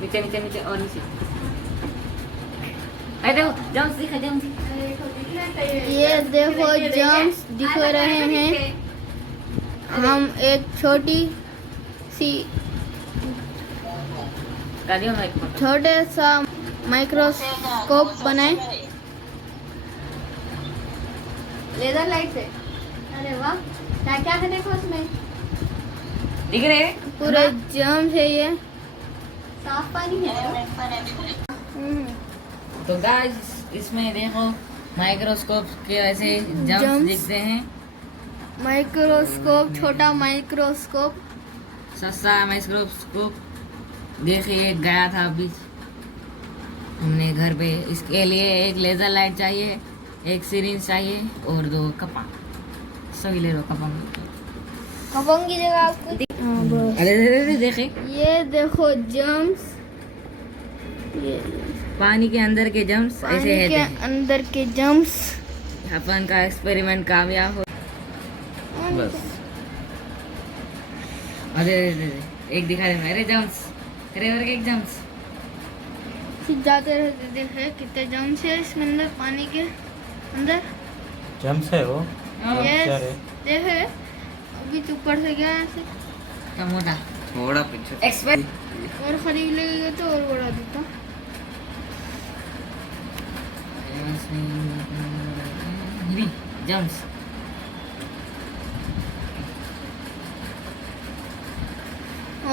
नीचे नीचे नीचे और नीचे। अरे देखो जम्स दिखा जम्स। ये देखो जम्स दिख रहे हैं। हम एक छोटी सी छोटे सा माइक्रोस्कोप बनाए लेजर लाइट से। अरे वाह, क्या क्या है देखो उसमें, दिख रहे पूरे जम्स है। ये साफ पानी है। तो गाइस इसमें देखो माइक्रोस्कोप के ऐसे जम्स Jumps। दिखते हैं। माइक्रोस्कोप, छोटा माइक्रोस्कोप। सस्ता माइक्रोस्कोप देखिए गया था अभी हमने घर पे। इसके लिए एक लेजर लाइट चाहिए, एक सिरिंज चाहिए और 2 कपा। सही ले लो कपा। कपंग की जगह आपको अरे देखे ये देखो जम्स। ये पानी के अंदर के जम्स ऐसे पानी रहते के हैं। अंदर के जम्स। अपन का एक्सपेरिमेंट कामयाब हो बस। अरे एक दिखा दे। अरे जम्स, अरे और एक जम्स। जाते रहते देखे कितने जम्स है इसमें अंदर, पानी के अंदर। जम्स है वो। यस देखे, अभी तो ऊपर से गया ऐसे। क्या मोटा थोड़ा पीछे। एक्सपेर और खरीद लेगा तो और बड़ा देता। जम्स ओ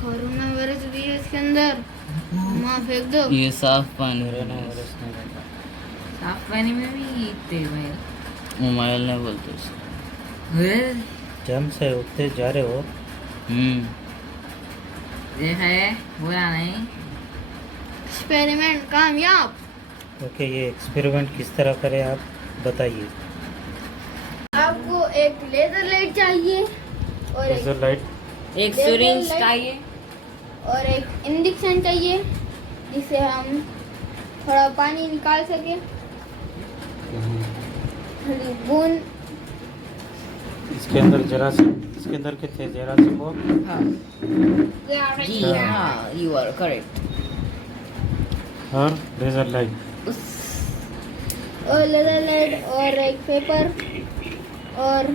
कोरोना वायरस भी है इसके अंदर। वहाँ फेंक दो। ये साफ पानी नहीं साफ पानी में भी इतने भाई मोबाइल नहीं बोलते उसे। जम्स है, उठते जा रहे हो। देखा है बुरा नहीं। एक्सपेरिमेंट कामयाब। ओके, ये एक्सपेरिमेंट किस तरह करें आप बताइए। आपको एक लेजर लाइट चाहिए और लेजर लाइट, एक लेजर सिरिंज लाइट। चाहिए और एक इंजेक्शन चाहिए जिससे हम थोड़ा पानी निकाल सके। थोड़ी बूंद। इसके अंदर जरासीम, इसके अंदर कितने जरासीम हो। हाँ जी हाँ, यू आर करेक्ट। और लेजर लाइट, और लेजर लाइट और एक पेपर और